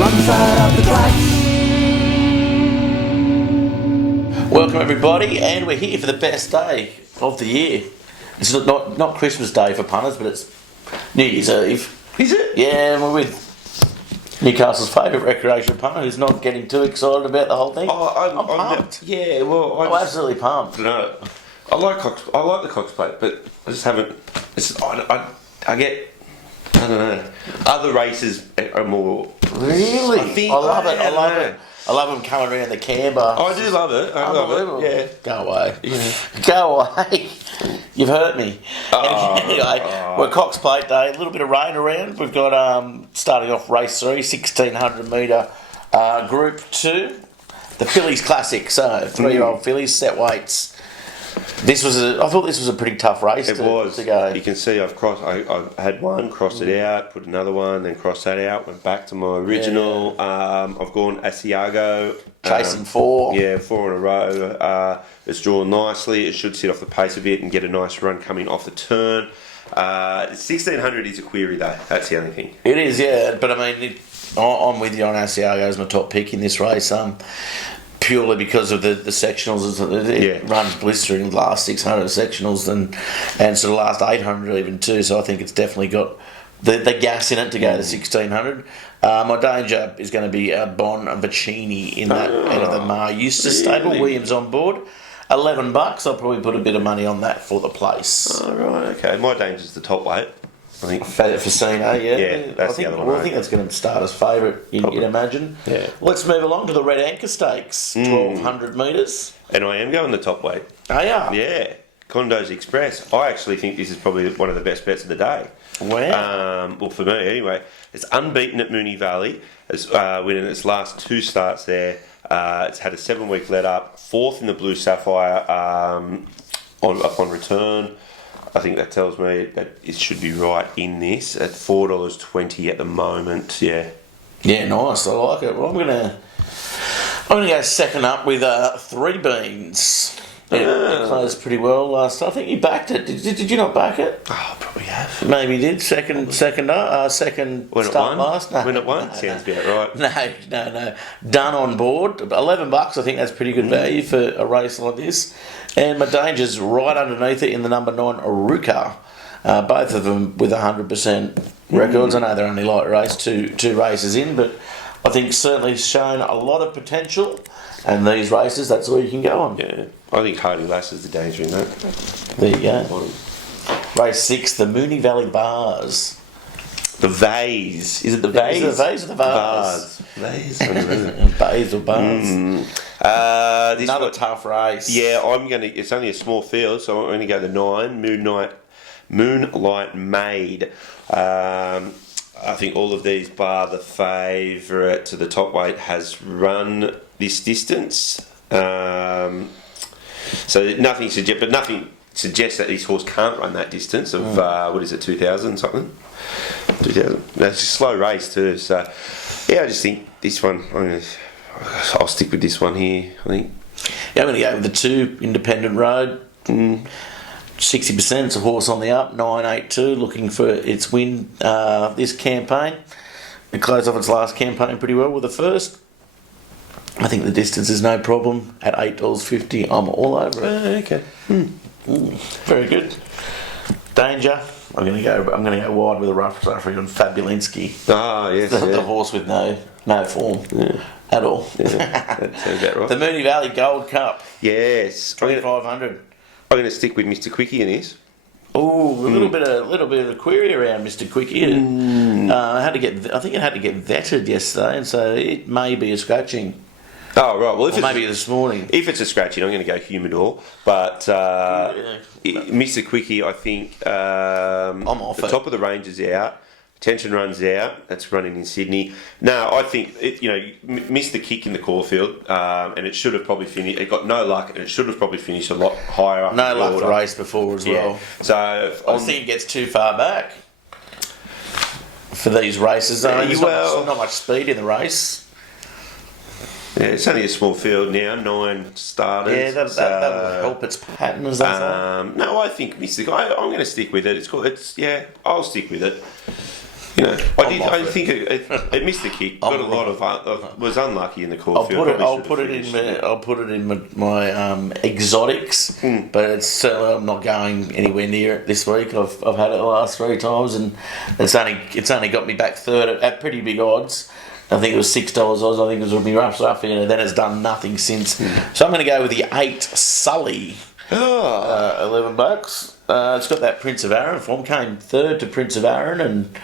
wrong side of the tracks. Welcome everybody, and we're here for the best day of the year. It's not Christmas Day for punters, but it's New Year's Eve. Is it? Yeah, and we're with Newcastle's favourite recreational punter who's not getting too excited about the whole thing. I'm pumped. Yeah, well, I'm absolutely pumped. No, I like the Cox Plate, but I just haven't. I don't know. Other races are more. Really? I love it. I love them coming around the camber. I do love it. I love it. Yeah. Go away. Yeah. Go away. You've hurt me. Anyway, we're Cox Plate Day. A little bit of rain around. We've got starting off race 3, 1600 metre Group 2. The Fillies Classic. So 3-year-old fillies, set weights. I thought this was a pretty tough race to go. You can see I've had one, crossed it out, put another one, then crossed that out, went back to my original. Yeah. I've gone Asiago. Chasing 4. Yeah, 4 in a row. It's drawn nicely. It should sit off the pace a bit and get a nice run coming off the turn. 1600 is a query though. That's the only thing. It is, yeah. But I mean, I'm with you on Asiago as my top pick in this race. Purely because of the sectionals, it runs blistering the last 600 sectionals and sort of last 800 even too. So I think it's definitely got the gas in it to go to 1600. My danger is going to be Bon Vicini in that out of the Mar Eustace stable. Williams on board. $11. I'll probably put a bit of money on that for the place. Oh, right, okay. My danger's the top weight. I think Facino, yeah. Yeah, that's the other one. Well, I think that's going to start as favourite, you'd imagine. Yeah. Let's move along to the Red Anchor Stakes, 1200 metres. And I am going the top weight. Oh, yeah? Yeah. Condos Express. I actually think this is probably one of the best bets of the day. Wow. Well, for me, anyway. It's unbeaten at Moonee Valley. It's winning its last 2 starts there. It's had a 7-week let-up. 4th in the Blue Sapphire upon return. I think that tells me that it should be right in this at $4.20 at the moment. Yeah. Yeah, nice. I like it. Well, I'm gonna go second up with 3 Beans. It closed pretty well last. I think you backed it. Did you not back it? Oh, probably have. Maybe you did. Second start last. No, when it won, sounds about right. No. Done on board. $11. I think that's pretty good value for a race like this. And my danger's right underneath it in the number 9 Aruka. Both of them with 100% records. I know they're only light race, two races in, but I think certainly shown a lot of potential. And these races, that's all you can go on. Yeah, I think Hardy Lass is the danger in that. There you go. Race 6, the Moonee Valley Bars. The Vase. Is it the Vase? Is it the Vase or the Bars? Vase. I don't know. Bays or Bars. Another tough race. Yeah, it's only a small field, so I'm going to go the 9, Moonlight Maid. I think all of these, bar the favourite to the top weight, has run this distance. So nothing suggests that this horse can't run that distance of 2,000 something. 2,000. That's a slow race too. So yeah, I just think this one. I'll stick with this one here. I think. Yeah, I'm going to go with the 2 Independent Road. 60% is a horse on the up. 982, looking for its win this campaign. It closed off its last campaign pretty well with the first. I think the distance is no problem at $8.50. I'm all over it. Okay. Very good. Danger. I'm going to go wide with a rough Suffrage on Fabulinski. Ah, yes. The horse with no form at all. Yeah, that sounds about right. The Moonee Valley Gold Cup. Yes. 2,500. I'm going to stick with Mr. Quickie in this. Oh, a little bit of a query around Mr. Quickie. I think it had to get vetted yesterday, and so it may be a scratching. Oh right, well maybe this morning. If it's a scratching, I'm going to go Humidor. But Mr. Quickie, I think I'm off the top of the range is out. Tension runs out. That's running in Sydney. No, I think missed the kick in the Caulfield, and it should have probably finished. It got no luck, and it should have probably finished a lot higher up. No luck the race before as well. So I think it gets too far back for these races. There's not much speed in the race. Yeah, it's only a small field now, 9 starters. Yeah, that'll help its pattern, as they say. No, I think I'm going to stick with it. I'll stick with it. You know, I think it missed the kick. Got a lot of was unlucky in the Caulfield. I'll put it in my exotics, but it's I'm not going anywhere near it this week. I've had it the last 3 times, and it's only got me back third at pretty big odds. I think it was $6 odds. I think it was me rough, and then it's done nothing since. So I'm going to go with the 8 Sully. $11. It's got that Prince of Arran form. Came third to Prince of Arran and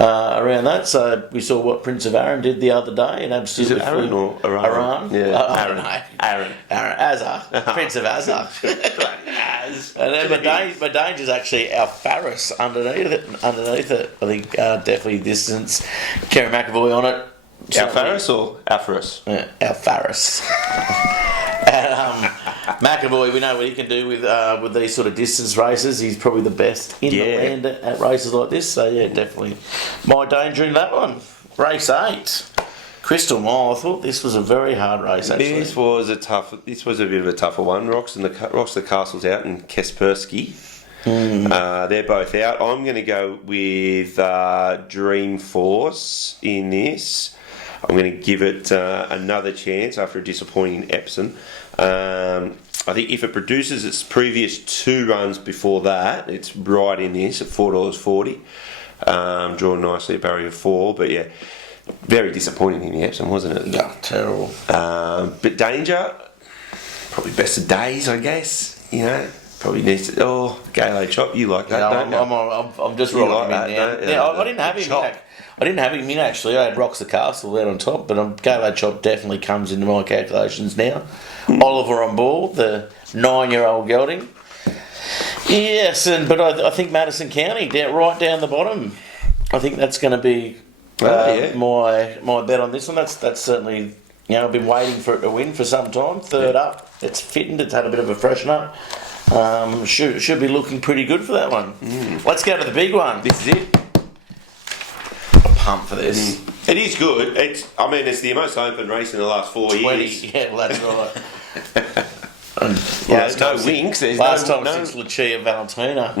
around that. So we saw what Prince of Arran did the other day, and absolutely. Is it Arran or Iran? Iran? Yeah, Aaron. Azar. Prince of Azar. And then my danger's actually our Faris underneath it. I think definitely distance. Kerry McAvoy on it. Our Faris or Alfaris? Our Faris. And McAvoy, we know what he can do with these sort of distance races. He's probably the best in the land at races like this. So yeah, definitely my danger in that one. Race 8, Crystal Mile. I thought this was a very hard race. Actually, This was a bit of a tougher one. Rocks the Castle's out and Kaspersky. They're both out. I'm going to go with Dream Force in this. I'm going to give it another chance after a disappointing Epsom. I think if it produces its previous 2 runs before that, it's right in this at $4.40. Drawn nicely, a barrier of 4, but yeah, very disappointing in the Epsom, wasn't it? Yeah, terrible. But danger, probably best of days, I guess. You know, probably needs to. Galo Chop, you like that, don't you? I'm just rolling like him in now. I didn't have him in. I didn't have him in actually. I had Rocks the Castle there on top, but Galo Chop definitely comes into my calculations now. Oliver on board, the 9-year-old gelding. Yes, but I think Madison County right down the bottom. I think that's going to be my bet on this one. That's certainly, I've been waiting for it to win for some time. Third up, it's fitting. It's had a bit of a freshen up. Should be looking pretty good for that one. Let's go to the big one. This is it. Pump for this. It is good. It's the most open race in the last 4 years. Yeah, well, that's right. There's no Winx. Last time since Lucia Valentina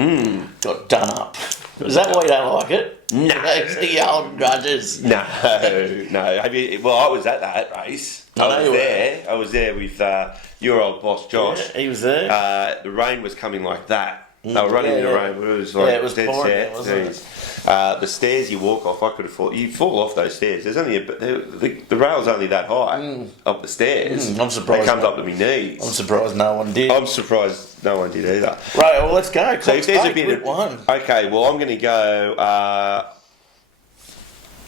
got done up. Is that why you don't like it? No. The old grudges. No. I was at that race. I was there with your old boss Josh. Yeah, he was there. The rain was coming like that. They were running in the rain. It was like it was pouring, wasn't it? The stairs you walk off, I could have fallen. You fall off those stairs. There's only the rail's only that high up the stairs. I'm surprised. It comes up to my knees. I'm surprised no one did. I'm surprised no one did either. Right, well, let's go. So if there's a bit of one. Okay, well, I'm going to go. I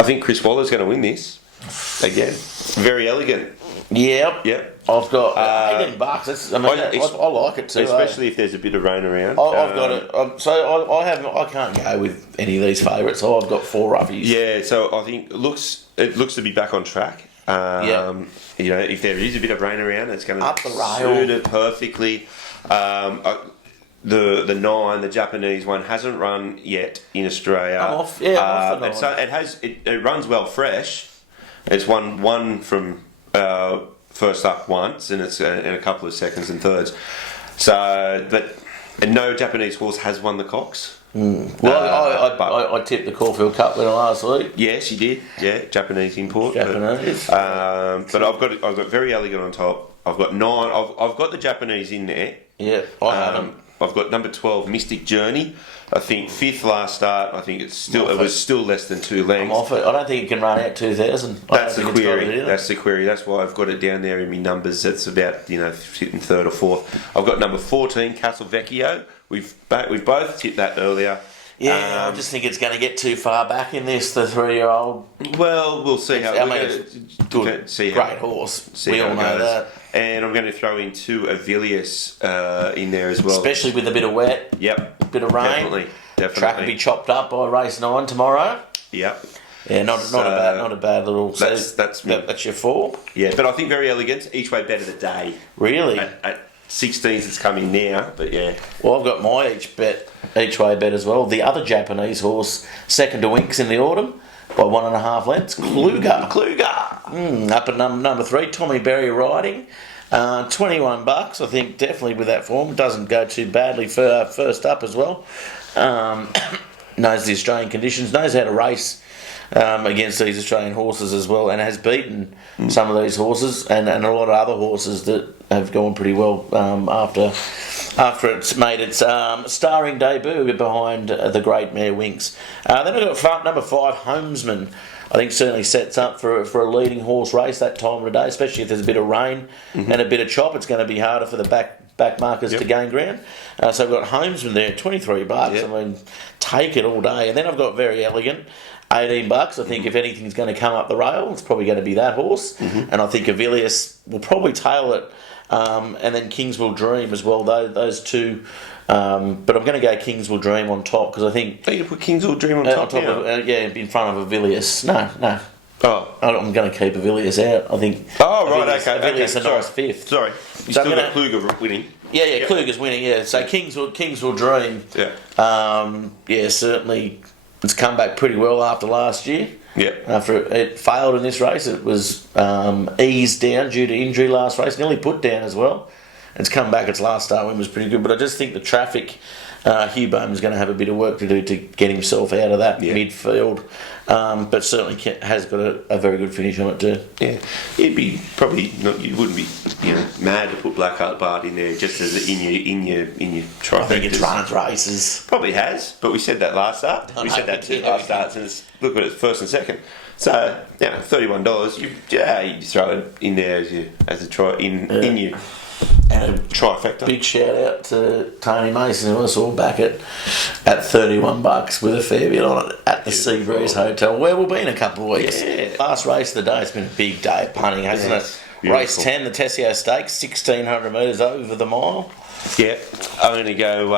think Chris Waller's going to win this again. Very elegant. Yep. I've got $18. I like it too. Especially if there's a bit of rain around. I've got it. So I can't go with any of these favourites. So I've got 4 roughies. Yeah. So I think it looks to be back on track. If there is a bit of rain around, it's going to suit it perfectly. The 9, the Japanese one, hasn't run yet in Australia. I'm off the 9. So it runs well fresh. It's won from first up once, and it's in a couple of seconds and thirds. So, and no Japanese horse has won the Cox. I tipped the Caulfield Cup winner last week. Yes, you did. Yeah, Japanese import. Japanese. But I've got Very Elegant on top. I've got 9. I've got the Japanese in there. Yeah, I haven't. I've got number 12, Mystic Journey. I think 5th last start. I think it was still less than 2 lengths. I'm off it. I don't think it can run out 2,000. That's the query. That's why I've got it down there in my numbers. It's about sitting 3rd or 4th. I've got number 14, Castle Vecchio. We've both tipped that earlier. Yeah, I just think it's going to get too far back in this. The 3-year-old. Well, we'll see how. It's good. Great horse. We all know that. And I'm going to throw in 2 Avilius in there as well. Especially with a bit of wet. Yep. Bit of rain. Definitely. Track will be chopped up by race 9 tomorrow. Yep. Yeah, not a bad little. That's your 4. Yeah, but I think Very Elegant. Each way bet of the day. Really? At 16s, it's coming now, but yeah. Well, I've got my each way bet as well. The other Japanese horse, second to Winx in the autumn by 1.5 lengths. Kluger. Up at number 3, Tommy Berry riding. $21. I think definitely with that form doesn't go too badly for first up as well. Knows the Australian conditions, knows how to race against these Australian horses as well, and has beaten some of these horses and a lot of other horses that have gone pretty well after it's made its starring debut behind the great mare Winx. Then I've got number 5, Homesman. I think certainly sets up for a leading horse race that time of the day, especially if there's a bit of rain and a bit of chop. It's going to be harder for the back markers to gain ground. So I've got Homesman there, $23. I mean, take it all day. And then I've got Very Elegant, $18. I think if anything's going to come up the rail, it's probably going to be that horse. And I think Avilius will probably tail it. And then Kingsville Dream as well. Those two. But I'm going to go Kingsville Dream on top because I think. Are you going to put Kingsville Dream on top? In front of Avilius. No. Oh. I'm going to keep Avilius out. I think. Oh, right, Avilius a nice 5th. Sorry. You still got Kluger winning. Yeah, Kluger's winning, yeah. So Kingsville Dream. Yeah. Certainly it's come back pretty well after last year. Yeah. After it failed in this race, it was eased down due to injury last race, nearly put down as well. It's come back, its last start win was pretty good, but I just think the traffic, Hugh Bowman's going to have a bit of work to do to get himself out of that midfield, but certainly has got a very good finish on it too. Yeah, you'd be probably not. You wouldn't be, mad to put Blackheart Bard in there just as in your trifectas. I think it's run its races. Probably has, but we said that last start. We said that two last starts, and look at it, first and second. So $31. You throw it in there as a try in your. And a trifecta. Big shout out to Tony Mason, who was all back at $31 with a fair bit on it at the Seabreeze Hotel, where we'll be in a couple of weeks. Yeah. Last race of the day. It's been a big day of punting, hasn't it? Beautiful. Race 10, the Tessio Stakes, 1,600 metres over the mile. Yeah, I'm going to go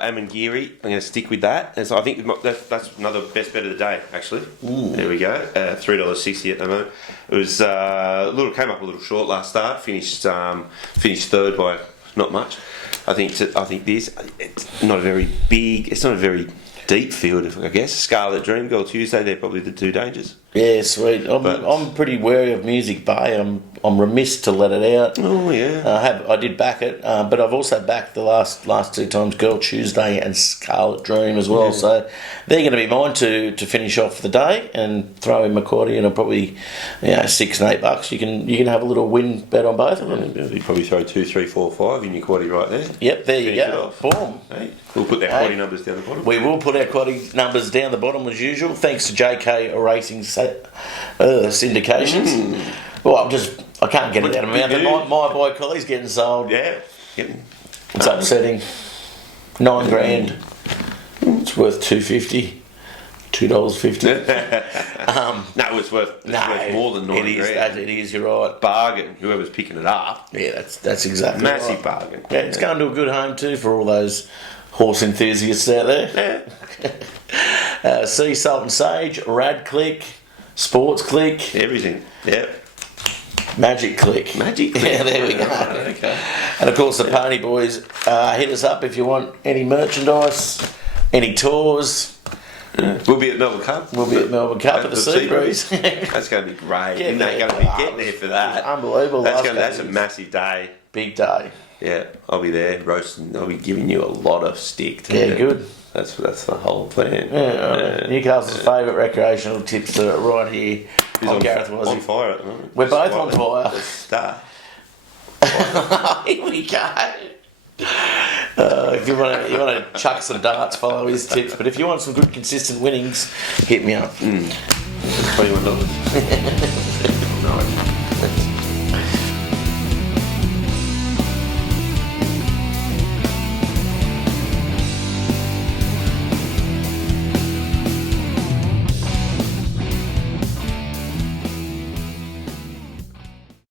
Amangiri. I'm going to stick with that. And so I think that's another best bet of the day, actually. Ooh. There we go. $3.60 at the moment. It was came up a little short last start. Finished third by not much. I think it's not a very big. It's not a very deep field, I guess. Scarlet Dream, Girl Tuesday. They're probably the two dangers. Yeah, sweet. I'm pretty wary of Music Bay. I'm remiss to let it out. Oh yeah. I did back it, but I've also backed the last two times Girl Tuesday and Scarlet Dream as well. Yeah. So they're going to be mine to finish off the day and throw in McCarty and probably $6 and $8. You can have a little win bet on both of them. You probably throw 2, 3, 4, 5 in your quaddy right there. Yep, there you go. Boom. Hey, we'll put our quaddy numbers down the bottom. We will put our quaddy numbers down the bottom as usual. Thanks to JK Racing syndications. Well, I can't get it out of my mouth. My boy Collie's getting sold. Yeah. It's upsetting. $9,000. It's worth $2.50. $2.50. No, it's worth more than $9,000. It is. You're right. Bargain. Whoever's picking it up. Yeah, that's exactly massive right. Bargain. Yeah, it's going to a good home too for all those horse enthusiasts out there. Yeah. Sea Salt and Sage, Rad Click, Sports Click, everything. Yeah. Magic Click. Yeah, there we go. Okay. And of course, the Ponyboys. Hit us up if you want any merchandise, any tours. We'll be at Melbourne Cup. We'll be at Melbourne Cup at the Seabreeze. That's going to be great. You're not going to be getting there for that. Unbelievable. That's a massive day. Big day. Yeah, I'll be there roasting. I'll be giving you a lot of stick. Yeah, good. That's the whole plan. Yeah, Newcastle's favourite recreational tips are right here. On Gareth was on fire at the moment. We're both on fire. Star. Here we go. If you want to chuck some darts, follow his tips. But if you want some good consistent winnings, hit me up. $21.